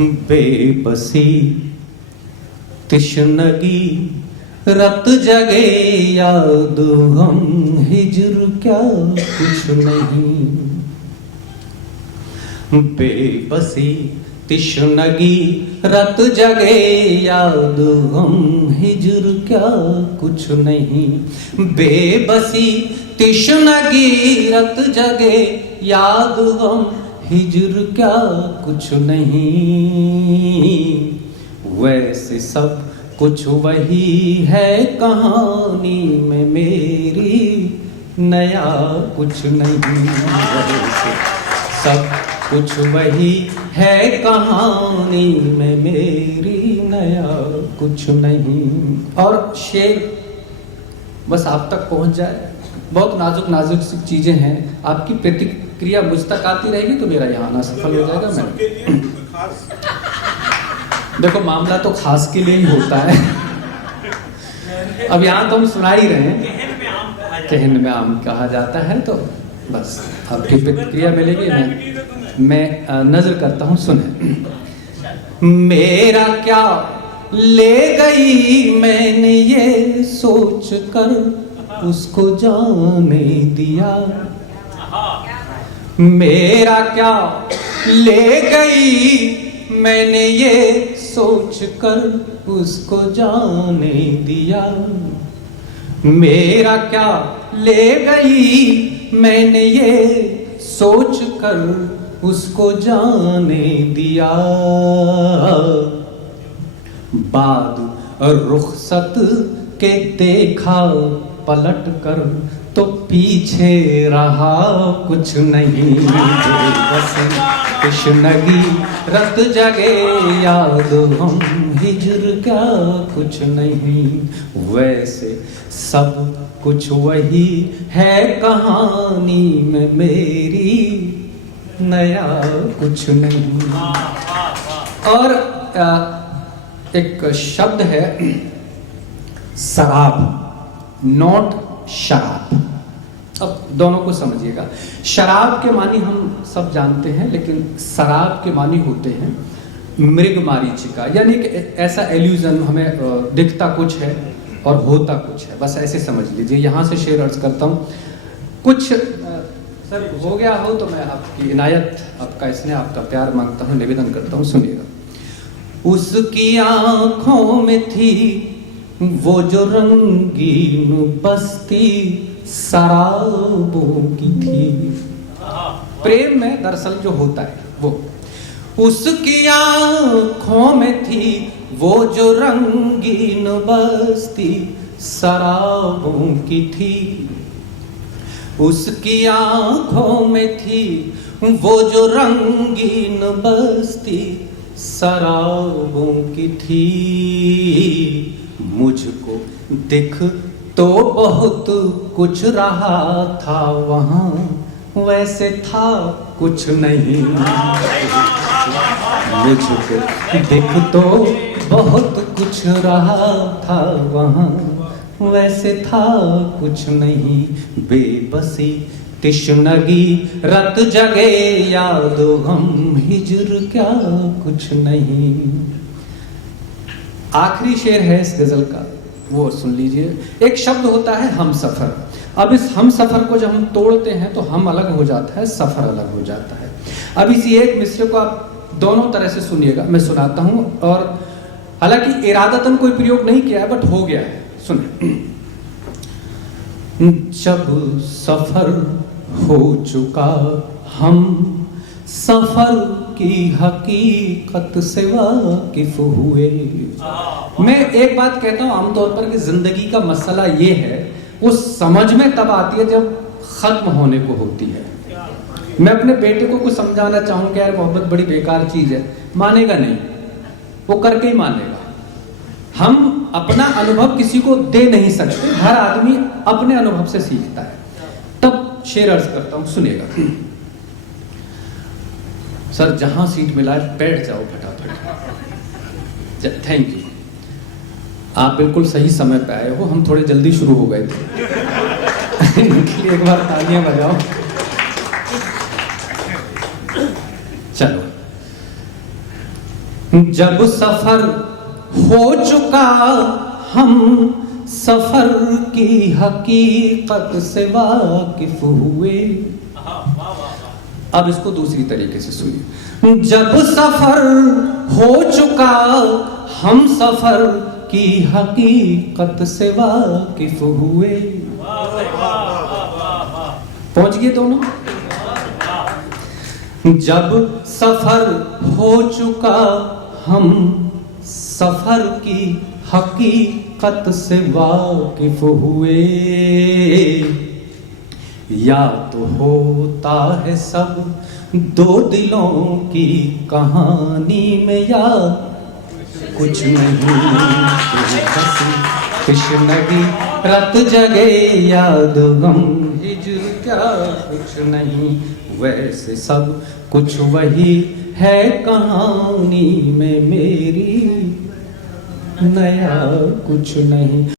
बेबसी तिश्नगी रत जगे याद हम हिजर क्या कुछ नहीं। बेबसी तिश्नगी रत जगे याद हम हिजर क्या कुछ नहीं। बेबसी तिश्नगी रत जगे याद हम हिजर क्या कुछ नहीं। वैसे सब कुछ वही है कहानी में मेरी, नया कुछ नहीं। वैसे सब कुछ वही है कहानी में मेरी, नया कुछ नहीं। और शेर बस आप तक पहुंच जाए, बहुत नाजुक नाजुक सी चीजें हैं। आपकी प्रतिक्रिया मुझ तक आती रहेगी तो मेरा यहाँ आना सफल हो जाएगा। मैं देखो मामला तो खास के लिए ही होता है। अब यहाँ तो हम सुना ही रहे हैं, कहन में आम कहा जाता है। तो बस आपकी प्रतिक्रिया मिलेगी। मैं नजर करता हूँ, सुने। मेरा क्या ले गई मैंने ये सोच कर उसको जाने दिया। मेरा क्या ले गई मैंने ये सोच कर उसको जाने दिया। मेरा क्या ले गई मैंने ये सोच कर उसको जाने दिया। बाद रुखसत के देखा पलट कर तो पीछे रहा कुछ नहीं। बस तिश्नगी रत जगे याद हम हिजर क्या कुछ नहीं। वैसे सब कुछ वही है कहानी में मेरी, नया कुछ नहीं। और एक शब्द है शराब, नॉट शराब। अब दोनों को समझिएगा। शराब के मानी हम सब जानते हैं, लेकिन शराब के मानी होते हैं मृग मारीचिका, यानी कि ऐसा एल्यूजन, हमें दिखता कुछ है और होता कुछ है। बस ऐसे समझ लीजिए। यहाँ से शेर अर्ज करता हूँ। कुछ सर हो गया हो तो मैं आपकी इनायत, आपका स्नेह, आपका प्यार मांगता हूँ, निवेदन करता हूँ, सुनिएगा। उसकी आंखों में थी वो जो रंगीन बस्ती शराबों की थी। प्रेम में दरअसल जो होता है वो, उसकी आंखों में थी वो जो रंगीन बस्ती शराबों की थी। उसकी आंखों में थी वो जो रंगीन बस्ती शराबों की थी। मुझको दिख तो बहुत कुछ रहा था वहाँ, वैसे था कुछ नहीं। मुझको दिख तो बहुत कुछ रहा था वहाँ, वैसे था कुछ नहीं। बेबसी तिश्नगी रत जगे याद हम हिजर क्या कुछ नहीं। आखिरी शेर है इस गजल का, वो सुन लीजिए। एक शब्द होता है हम सफर। अब इस हम सफर को जब हम तोड़ते हैं तो हम अलग हो जाता है, सफर अलग हो जाता है। अब इसी एक मिसरे को आप दोनों तरह से सुनिएगा, मैं सुनाता हूं। और हालांकि इरादतन कोई प्रयोग नहीं किया है, बट हो गया है, सुने। जब सफर हो चुका हम सफर की हकीकत से वाकिफ हुए। मैं एक बात कहता हूं आमतौर पर कि जिंदगी का मसला ये है, वो समझ में तब आती है जब खत्म होने को होती है। मैं अपने बेटे को कुछ समझाना चाहूं कि यार मोहब्बत बड़ी बेकार चीज है, मानेगा नहीं, वो करके ही मानेगा। हम अपना अनुभव किसी को दे नहीं सकते, हर आदमी अपने अनुभव से सीखता है। तब शेर अर्ज करता हूं, सुनिएगा। सर जहां सीट मिला है बैठ जाओ फटाफट। थैंक यू, आप बिल्कुल सही समय पे आए हो, हम थोड़े जल्दी शुरू हो गए थे। इनके लिए एक बार तालियां बजाओ। चलो, जब सफर हो चुका हम सफर की हकीकत से वाकिफ हुए। अब इसको दूसरी तरीके से सुनिए। जब सफर हो चुका हम सफर की हकीकत से वाकिफ हुए। पहुंच गए दोनों। जब सफर हो चुका हम सफर की हकीकत से वाकिफ हुए। या तो होता है सब दो दिलों की कहानी में, या कुछ नहीं तशनगी रत जगे याद गम हिजर, क्या कुछ नहीं वैसे सब कुछ वही है कहानी में मेरी, नया कुछ नहीं।